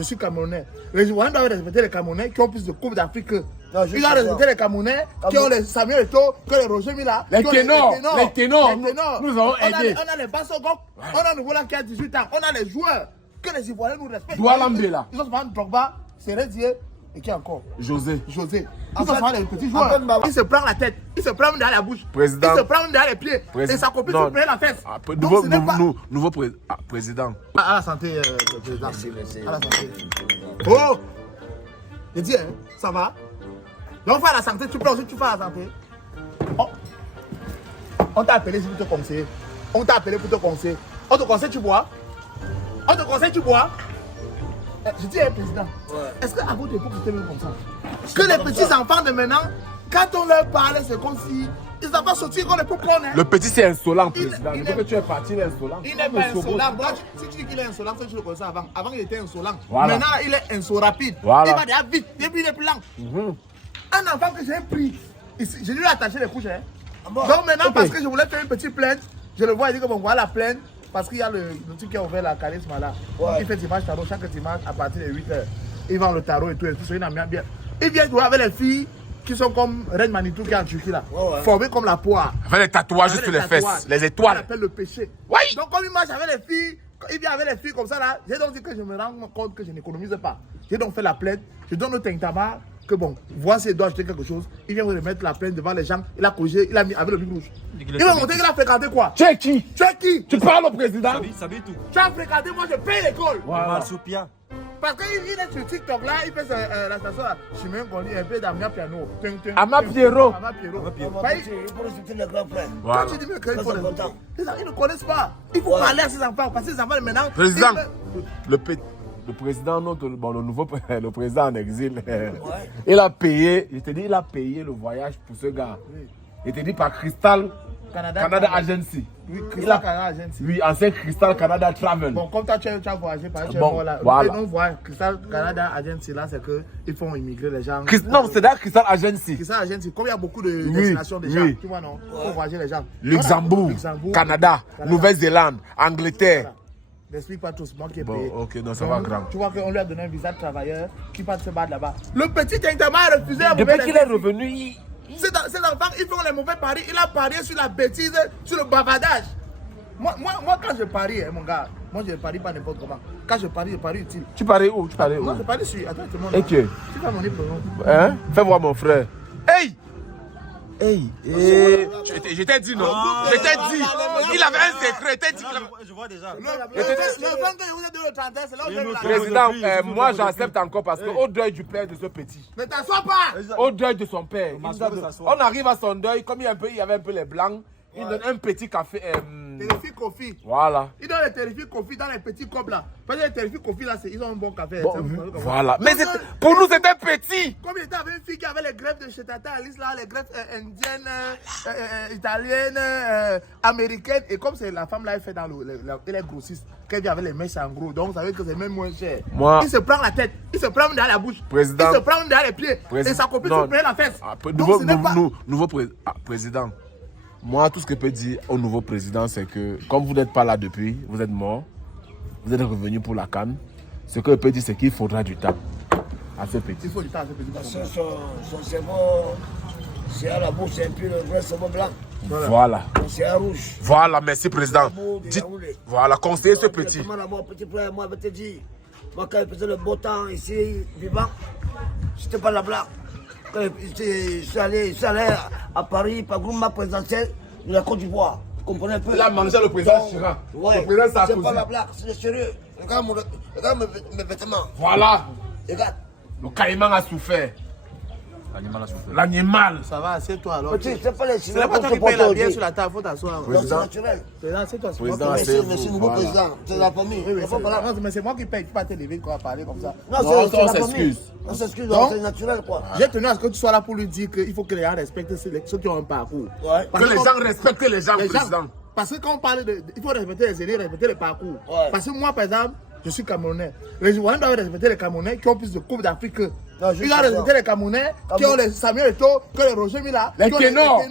je suis Camerounais. Les Ivoiriens doivent respecter les Camerounais qui ont plus de Coupes d'Afrique que. Ils doivent respecter les Camerounais qui ont les Samuel Eto'o, que les Roger Mila. Les ténors. Nous avons aidé. On a les Bassogok, on a Nouveau-Là qui a 18 ans, on a les joueurs que les Ivoiriens nous respectent. Doualambela. Ils ont souvent Drogba, Sérédier et qui encore José. Ils sont souvent les petits joueurs. Ils se prennent la tête, ils se prennent derrière la bouche, Président. ils se prennent derrière les pieds. Et sa copine se prend la fesse. Nouveau président. À la santé, président. À la santé. Oh! Je dis, hein, ça va? Donc, on fait à la santé, tu peux aussi, tu fais à la santé. Oh. On t'a appelé pour te conseiller. On t'a appelé pour te conseiller. On te conseille, tu bois? On te conseille, tu bois? Je dis, hein, président, est-ce qu'à votre époque, c'était même comme ça? Que les petits enfants de maintenant, quand on leur parle, c'est comme si ils n'ont pas sorti qu'on les peut prendre. Hein. Le petit, c'est insolent, président. Il faut que tu es parti, il est insolent. Il n'est pas insolent. Moi, si tu dis qu'il est insolent, c'est que tu le connaissais avant. Avant, il était insolent. Voilà. Maintenant, il est rapide. Voilà. Il va déjà vite. Et puis, il est plus lent. Un enfant que j'ai pris, je lui ai attaché les couches. Hein. Donc maintenant, parce que je voulais faire une petite plainte, je le vois, il dit que bon, voilà la plainte. Parce qu'il y a le truc qui a ouvert la charisme là. Il fait dimanche tarot, chaque dimanche à partir de 8h. Il vend le tarot et tout. Il bien. Il vient jouer avec les filles qui sont comme Reine Manitou qui est en Turquie là. Formées comme la poire. Avec les tatouages sur les fesses, les étoiles. On appelle le péché. Oui. Donc comme il marche avec les filles, il vient avec les filles comme ça là, j'ai donc dit que je me rends compte que je n'économise pas. J'ai donc fait la plainte. Je donne au Tintama que bon, voir s'il doit acheter quelque chose. Il vient remettre la plainte devant les gens. Il a corrigé, il a mis avec le big rouge. Il va montrer qu'il a fréquenté quoi? Tu es qui? Tu es qui? Tu parles au président? Ça veut tout. Tu as fréquenté, moi je paye l'école. Marsupia. Parce qu'il est sur TikTok là, il fait la station là. Je suis même connu un peu d'Amia Piano. Ama Pierrot. Ama Pierrot. Il faut respecter les grands frères. Quand tu dis mais qu'il faut les enfants, ils ne connaissent pas. Il faut parler à ces enfants parce que ces enfants maintenant. Président, le président, le nouveau le président en exil, il a payé, je te dis, il a payé le voyage pour ce gars. Il te dit par Crystal Canada Agency. Oui, Crystal Canada Agency. Oui, ancien Crystal Canada Travel. Bon, comme toi tu as voyagé par exemple, bon, là. Voilà. Non, voilà, Crystal Canada Agency là, c'est qu'ils font immigrer les gens. Non, c'est d'ailleurs Crystal Agency. Crystal Agency, comme il y a beaucoup de destinations déjà, tu vois, non? Pour voyager les gens. Luxembourg, Canada, Nouvelle-Zélande, Angleterre. Voilà. N'explique pas tout, c'est moi qui ai Bon, payé. ok, non, ça va grave. Tu vois qu'on lui a donné un visa de travailleur qui part se battre là-bas. Le petit Tintama a refusé à Depuis qu'il est revenu, Ces enfants, ils font les mauvais paris. Il a parié sur la bêtise, sur le bavardage. Moi quand je parie, mon gars, moi je ne parie pas n'importe comment. Quand je parie utile. tu parais où? Tu parais où? Non, je parie sur. Attends, tout le monde. Ok. Tu vas mon diplôme. Hein? Fais voir mon frère. Hey! Hey! Je t'ai dit non? Je t'ai dit! Il avait un secret. Je vois déjà. Le vent que vous êtes de le 31, c'est là où je vais Président, moi j'accepte encore parce qu'au deuil du père de ce petit, Ne t'assois pas! au deuil de son père, on arrive à son deuil, comme il y avait un peu les blancs, il donne un petit café. Terrifique Kofi. Voilà. Ils donnent les terrifiques Kofi dans les petits copes là. Parce que les terrifiques Kofi là, ils ont un bon café. Bon, voilà. Mais pour nous c'était petit. Comme il était avec une fille qui avait les greffes de chez Tata Alice là, les greffes indiennes, italiennes, américaines. Et comme c'est la femme là, elle fait dans elle est grossiste. Qu'elle vient avec les mèches en gros. Donc vous savez que c'est même moins cher. Moi, il se prend la tête, il se prend derrière la bouche. Président. Il se prend derrière les pieds. Et sa copine se prend la fesse. Nouveau président. Moi, tout ce que je peux dire au nouveau président, c'est que comme vous n'êtes pas là depuis, vous êtes mort, vous êtes revenu pour la CAN. Ce que je peux dire, c'est qu'il faudra du temps à ce petit. Il faut du temps à ce petit. Parce que son cerveau, c'est à la bouche, c'est un peu le vrai cerveau blanc. Voilà. C'est à rouge. Voilà, merci président. Voilà, conseillez ce petit. Mon petit frère, moi, je te dis, moi, quand il faisait le beau temps ici, vivant, c'était pas la blague. Quand je suis allé à Paris, par groupe ma présidentielle de la Côte d'Ivoire. Vous comprenez un peu? Il a mangé le président Chirac. Ouais, le président Sarkozy. c'est pas la blague, c'est sérieux. Regarde mes vêtements. Voilà. Regarde. Le caïman a souffert. L'animal a souffert. L'animal. Ça va, assieds-toi alors. Petit, c'est pas les C'est Chinois pas toi qui paye la bière sur la table, faut t'asseoir. Non, c'est naturel. Président, c'est toi. Président, Merci, nouveau président. C'est la famille. Oui, mais c'est moi qui paye, tu vas te lever quand on va parler comme ça. Non, c'est la famille. On s'excuse, c'est naturel quoi. J'ai tenu à ce que tu sois là pour lui dire qu'il faut que les gens respectent ceux qui ont un parcours. Ouais. Que les gens respectent les gens, président. Parce que quand on parle de. Il faut respecter les aînés, respecter les parcours. Ouais. Parce que moi, par exemple, je suis Camerounais. Les Ivoiriens doivent respecter les Camerounais qui ont plus de Coupes d'Afrique que. Ils doivent respecter les Camerounais qui ont les Samuel Eto'o, que les Roger Mila. Les ténors.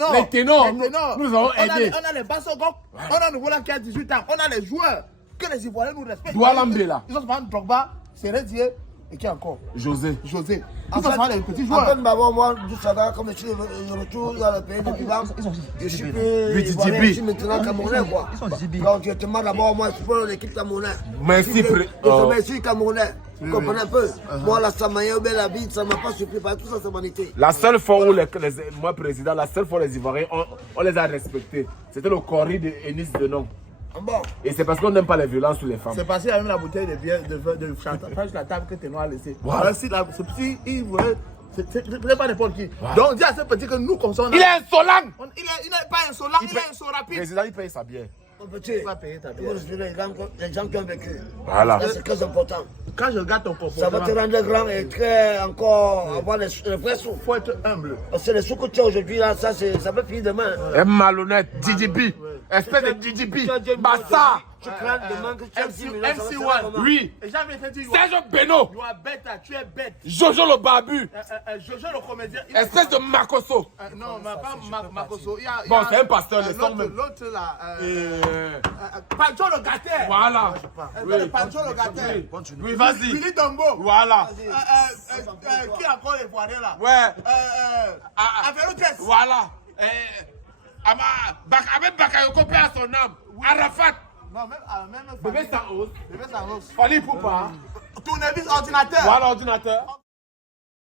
Nous avons aidé. On a les Bassogok, on a Nouveau-Là qui a 18 ans, on a les joueurs que les Ivoiriens nous respectent. Doualambela. Ils ont souvent Drogba, Sérédier et qui encore? José. José. En Ils sont fait, les petits en fait, joueurs. maman, moi, du Sada, comme je suis de retour dans le pays de Biban, je suis plus ivoirien, je suis maintenant camerounais, quoi. Ils sont Zibi. Donc, directement, d'abord, moi, je prends l'équipe camerounaise. Merci, Désormais, je suis camerounais. Vous comprenez un peu? Moi, la Samaïa ou bien la vie, ça ne m'a pas suffi, parce que tout ça, c'est vanité. La seule fois où moi, président, la seule fois les Ivoiriens, on les a respectés. C'était le Corée de Ennis de nom. Bon. Et c'est parce qu'on n'aime pas les violences sur les femmes. C'est passé avec la bouteille de bière, de chantage sur la table que Ténoir a laissé. Voilà. Ce petit, il voulait. C'est pas n'importe qui. Donc, dis à ce petit que nous consommons. Il est insolent! Il n'est pas insolent, il est insolent rapide. Président, il paye sa bière. Mon petit, Tu vas payer ta il faut bière. respecter les gens qui ont vécu. Voilà. Ça, c'est très important. Quand je regarde ton Ça va comportement, te rendre grand et très encore avoir les vrais sous. il faut être humble. Parce que les sous que tu as aujourd'hui, là, ça peut finir demain. Un malhonnête, DJB. Espèce de DJB. Bassa. Tu crains demain que tu as 10 millions. ça va te faire MC1, comment? Oui. Et jamais fait dire. Serge Beno. Tu es bête, tu es bête. Jojo le barbu. Jojo le comédien. Espèce de Makoso. Non, mais pas Makoso. Bon, c'est un pasteur, le son même. L'autre là. Pancho le gâteur. Voilà. Pancho le gâteur. Oui, vas-y. Billy Dombo. Voilà. Qui a encore les Ivoiriens là? Ouais. Averotès. Voilà. Avec Bakayoko, paix à son âme. Arafat. Non, même Bébé Saros. Bébé Saros. Fali Poupa. Tournevis ordinateur. Voilà, ordinateur.